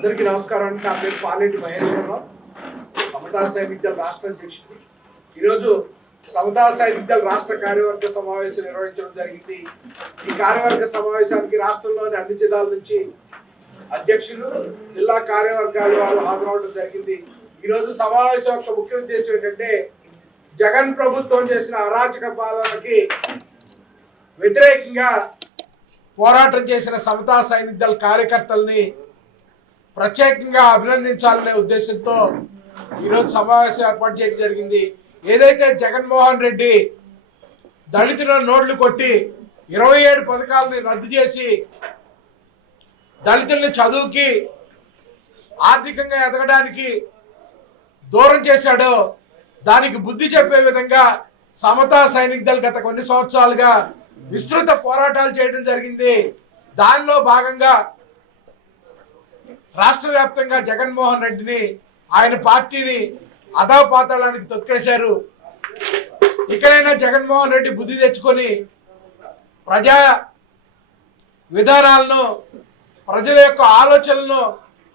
అందరికీ నమస్కారం అండి. నా పేరు పాలేటి మహేశ్వరరావు, సమతా సైనిక్ దళ రాష్ట్ర అధ్యక్షుడు. ఈరోజు సమతా సైనిక్ దళ రాష్ట్ర కార్యవర్గ సమావేశం నిర్వహించడం జరిగింది. ఈ కార్యవర్గ సమావేశానికి రాష్ట్రంలోని అన్ని జిల్లాల నుంచి అధ్యక్షులు, జిల్లా కార్యవర్గాలు వారు హాజరవడం జరిగింది. ఈరోజు సమావేశం యొక్క ముఖ్య ఉద్దేశం ఏంటంటే, జగన్ ప్రభుత్వం చేసిన అరాచక పాలనకి వ్యతిరేకంగా పోరాటం చేసిన సమతా సైనిక్ దళ కార్యకర్తల్ని ప్రత్యేకంగా అభినందించాలనే ఉద్దేశంతో ఈరోజు సమావేశం ఏర్పాటు చేయడం జరిగింది. ఏదైతే జగన్మోహన్ రెడ్డి దళితుల నోళ్లు కొట్టి 27 పథకాలని రద్దు చేసి దళితుల్ని చదువుకి ఆర్థికంగా ఎదగడానికి దూరం చేశాడో దానికి బుద్ధి చెప్పే విధంగా సమతా సైనిక్ దళ గత కొన్ని సంవత్సరాలుగా విస్తృత పోరాటాలు చేయడం జరిగింది. దానిలో భాగంగా రాష్ట్ర వ్యాప్తంగా జగన్మోహన్ రెడ్డిని, ఆయన పార్టీని అధపాతాళానికి తొక్కేశారు. ఇకనైనా జగన్మోహన్ రెడ్డి బుద్ధి తెచ్చుకొని ప్రజా విధానాలను, ప్రజల యొక్క ఆలోచనలను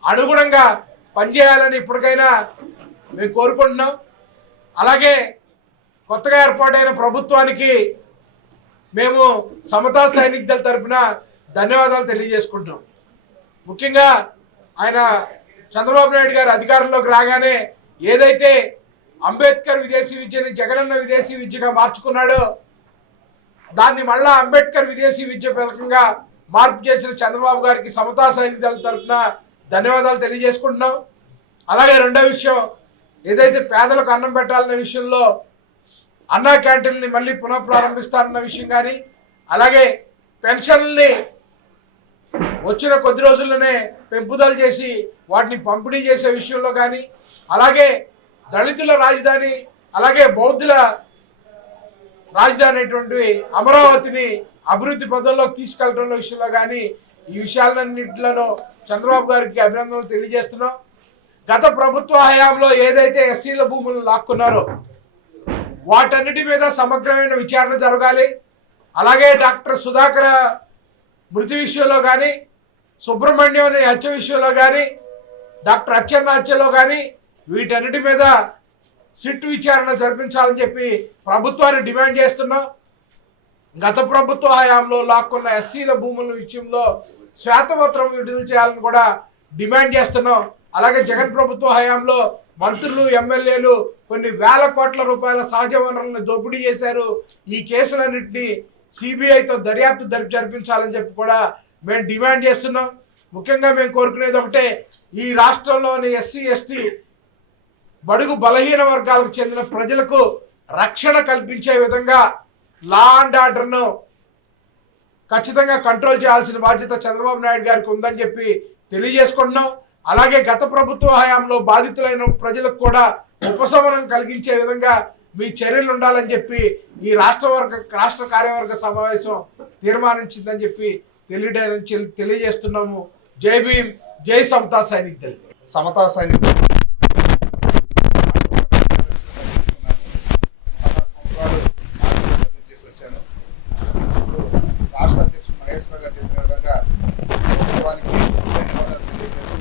అనుగుణంగా పనిచేయాలని ఇప్పటికైనా మేము కోరుకుంటున్నాం. అలాగే కొత్తగా ఏర్పాటైన ప్రభుత్వానికి మేము సమతా సైనిక్ దళ తరఫున ధన్యవాదాలు తెలియజేసుకుంటాం. ముఖ్యంగా ఆయన చంద్రబాబు నాయుడు గారు అధికారంలోకి రాగానే ఏదైతే అంబేద్కర్ విదేశీ విద్యని జగనన్న విదేశీ విద్యగా మార్చుకున్నాడో దాన్ని మళ్ళా అంబేద్కర్ విదేశీ విద్య పథకంగా మార్పు చేసిన చంద్రబాబు గారికి సమతా సైనిక్ దళ తరఫున ధన్యవాదాలు తెలియజేసుకుంటున్నాం. అలాగే రెండో విషయం, ఏదైతే పేదలకు అన్నం పెట్టాలనే విషయంలో అన్నా క్యాంటీన్ని మళ్ళీ పునఃప్రారంభిస్తారన్న విషయం కానీ, అలాగే పెన్షన్లని వచ్చిన కొద్ది రోజుల్లోనే పెంపుదల చేసి వాటిని పంపిణీ చేసే విషయంలో కానీ, అలాగే దళితుల రాజధాని, అలాగే బౌద్ధుల రాజధాని అయినటువంటి అమరావతిని అభివృద్ధి పదంలోకి తీసుకెళ్లడం విషయంలో కానీ, ఈ విషయాలన్నింటిలో చంద్రబాబు గారికి అభినందనలు తెలియజేస్తున్నాం. గత ప్రభుత్వ హయాంలో ఏదైతే ఎస్సీల భూములను లాక్కున్నారో వాటన్నిటి మీద సమగ్రమైన విచారణ జరగాలి. అలాగే డాక్టర్ సుధాకర్ మృతి విషయంలో కానీ, సుబ్రహ్మణ్యం హత్య విషయంలో కానీ, డాక్టర్ అచ్చెన్న హత్యలో కానీ వీటన్నిటి మీద సిట్ విచారణ జరిపించాలని చెప్పి ప్రభుత్వాన్ని డిమాండ్ చేస్తున్నాం. గత ప్రభుత్వ హయాంలో లాక్కున్న ఎస్సీల భూముల విషయంలో శ్వేతపత్రం విడుదల చేయాలని కూడా డిమాండ్ చేస్తున్నాం. అలాగే జగన్ ప్రభుత్వ హయాంలో మంత్రులు, ఎమ్మెల్యేలు కొన్ని వేల కోట్ల రూపాయల సహజ వనరులను దోపిడీ చేశారు. ఈ కేసులన్నింటినీ సిబిఐతో దర్యాప్తు జరిపించాలని చెప్పి కూడా మేము డిమాండ్ చేస్తున్నాం. ముఖ్యంగా మేము కోరుకునేది ఒకటే, ఈ రాష్ట్రంలోని ఎస్సీ, ఎస్టీ, బడుగు బలహీన వర్గాలకు చెందిన ప్రజలకు రక్షణ కల్పించే విధంగా లా అండ్ ఆర్డర్ను ఖచ్చితంగా కంట్రోల్ చేయాల్సిన బాధ్యత చంద్రబాబు నాయుడు గారికి ఉందని చెప్పి తెలియజేసుకుంటున్నాం. అలాగే గత ప్రభుత్వ హయాంలో బాధితులైన ప్రజలకు కూడా ఉపశమనం కలిగించే విధంగా మీ చర్యలు ఉండాలని చెప్పి ఈ రాష్ట్ర కార్యవర్గ సమావేశం తీర్మానించిందని చెప్పి తెలియజేస్తున్నాము. జై భీమ్, జై సమతా సైనిక్ దళ. సమతా సైనిక్ దళ చేసి వచ్చాను. రాష్ట్ర అధ్యక్షుడు మహేశ్వర గారు చెప్పిన విధంగా ప్రభుత్వానికి ధన్యవాదాలు తెలియజేస్తూ,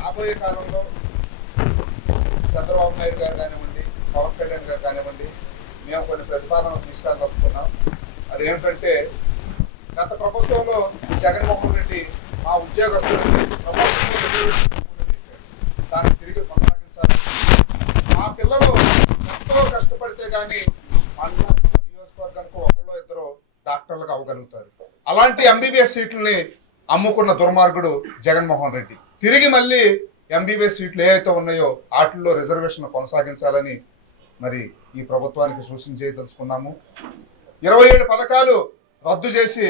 రాబోయే కాలంలో చంద్రబాబు నాయుడు గారు కానివ్వండి, పవన్ కళ్యాణ్ గారు కానివ్వండి, మేము కొన్ని ప్రతిపాదనలు తీసుకెళ్ళదలుచుకున్నాం. అదేమిటంటే, గత ప్రభుత్వంలో జగన్మోహన్ రెడ్డి మా ఉద్యోగస్తులను చేశాడు, దాన్ని తిరిగి కొనసాగించాలి. మా పిల్లలు ఎంతో కష్టపడితే కానీ మండలానికి, నియోజకవర్గానికి ఒకళ్ళు ఇద్దరు డాక్టర్లకు అవ్వగలుగుతారు. అలాంటి ఎంబీబీఎస్ సీట్లని అమ్ముకున్న దుర్మార్గుడు జగన్మోహన్ రెడ్డి తిరిగి మళ్ళీ ఎంబీబీఎస్ సీట్లు ఏవైతే ఉన్నాయో వాటిల్లో రిజర్వేషన్ కొనసాగించాలని మరి ఈ ప్రభుత్వానికి సూచించేదలుచుకున్నాము. 27 పథకాలు రద్దు చేసి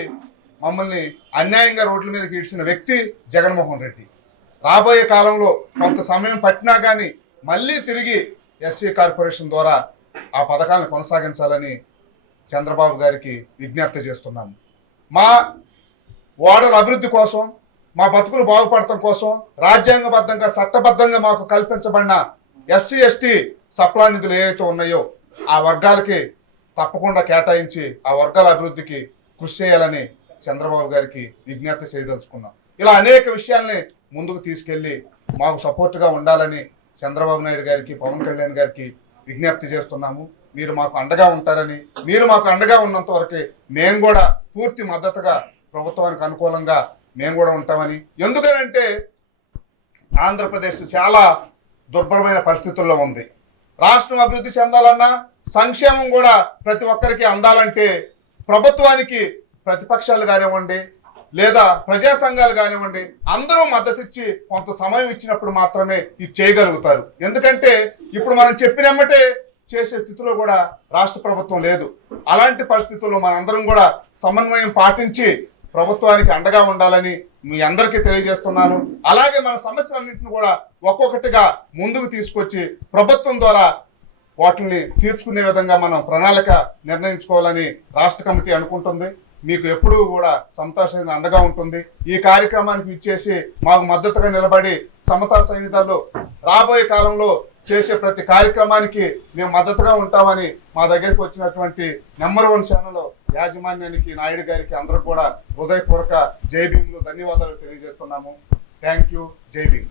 మమ్మల్ని అన్యాయంగా రోడ్ల మీద గీడ్చిన వ్యక్తి జగన్మోహన్ రెడ్డి. రాబోయే కాలంలో కొంత సమయం పట్టినా కానీ మళ్ళీ తిరిగి ఎస్సీ కార్పొరేషన్ ద్వారా ఆ పథకాలను కొనసాగించాలని చంద్రబాబు గారికి విజ్ఞప్తి చేస్తున్నాము. మా ఓడల అభివృద్ధి కోసం, మా బతుకులు బాగుపడటం కోసం రాజ్యాంగబద్ధంగా, చట్టబద్ధంగా మాకు కల్పించబడిన ఎస్సీ, ఎస్టీ సప్లా నిధులు ఏవైతే ఉన్నాయో ఆ వర్గాలకి తప్పకుండా కేటాయించి ఆ వర్గాల అభివృద్ధికి కృషి చేయాలని చంద్రబాబు గారికి విజ్ఞప్తి చేయదలుచుకున్నాం. ఇలా అనేక విషయాల్ని ముందుకు తీసుకెళ్ళి మాకు సపోర్ట్గా ఉండాలని చంద్రబాబు నాయుడు గారికి, పవన్ కళ్యాణ్ గారికి విజ్ఞప్తి చేస్తున్నాము. మీరు మాకు అండగా ఉంటారని, మీరు మాకు అండగా ఉన్నంత వరకే మేము కూడా పూర్తి మద్దతుగా ప్రభుత్వానికి అనుకూలంగా మేము కూడా ఉంటామని. ఎందుకనంటే ఆంధ్రప్రదేశ్ చాలా దుర్భరమైన పరిస్థితుల్లో ఉంది. రాష్ట్రం అభివృద్ధి చెందాలన్నా, సంక్షేమం కూడా ప్రతి ఒక్కరికి అందాలంటే ప్రభుత్వానికి ప్రతిపక్షాలు కానివ్వండి లేదా ప్రజా సంఘాలు కానివ్వండి అందరూ మద్దతు ఇచ్చి కొంత సమయం ఇచ్చినప్పుడు మాత్రమే ఇది చేయగలుగుతారు. ఎందుకంటే ఇప్పుడు మనం చెప్పినమ్మటే చేసే స్థితిలో కూడా రాష్ట్ర ప్రభుత్వం లేదు. అలాంటి పరిస్థితుల్లో మనందరం కూడా సమన్వయం పాటించి ప్రభుత్వానికి అండగా ఉండాలని మీ అందరికీ తెలియజేస్తున్నాను. అలాగే మన సమస్యలన్నింటిని కూడా ఒక్కొక్కటిగా ముందుకు తీసుకొచ్చి ప్రభుత్వం ద్వారా వాటిని తీర్చుకునే విధంగా మనం ప్రణాళిక నిర్ణయించుకోవాలని రాష్ట్ర కమిటీ అనుకుంటుంది. మీకు ఎప్పుడూ కూడా సమతా సైనికులు అండగా ఉంటుంది. ఈ కార్యక్రమానికి ఇచ్చేసి మాకు మద్దతుగా నిలబడి సమతా సైనికులు రాబోయే కాలంలో చేసే ప్రతి కార్యక్రమానికి మేము మద్దతుగా ఉంటామని మా దగ్గరికి వచ్చినటువంటి నెంబర్ 1 ఛానల్ యాజమాన్యానికి, నాయుడు గారికి అందరూ కూడా హృదయపూర్వక జై భీములు ధన్యవాదాలు తెలియజేస్తున్నాము. Thank you. జై భీమ్.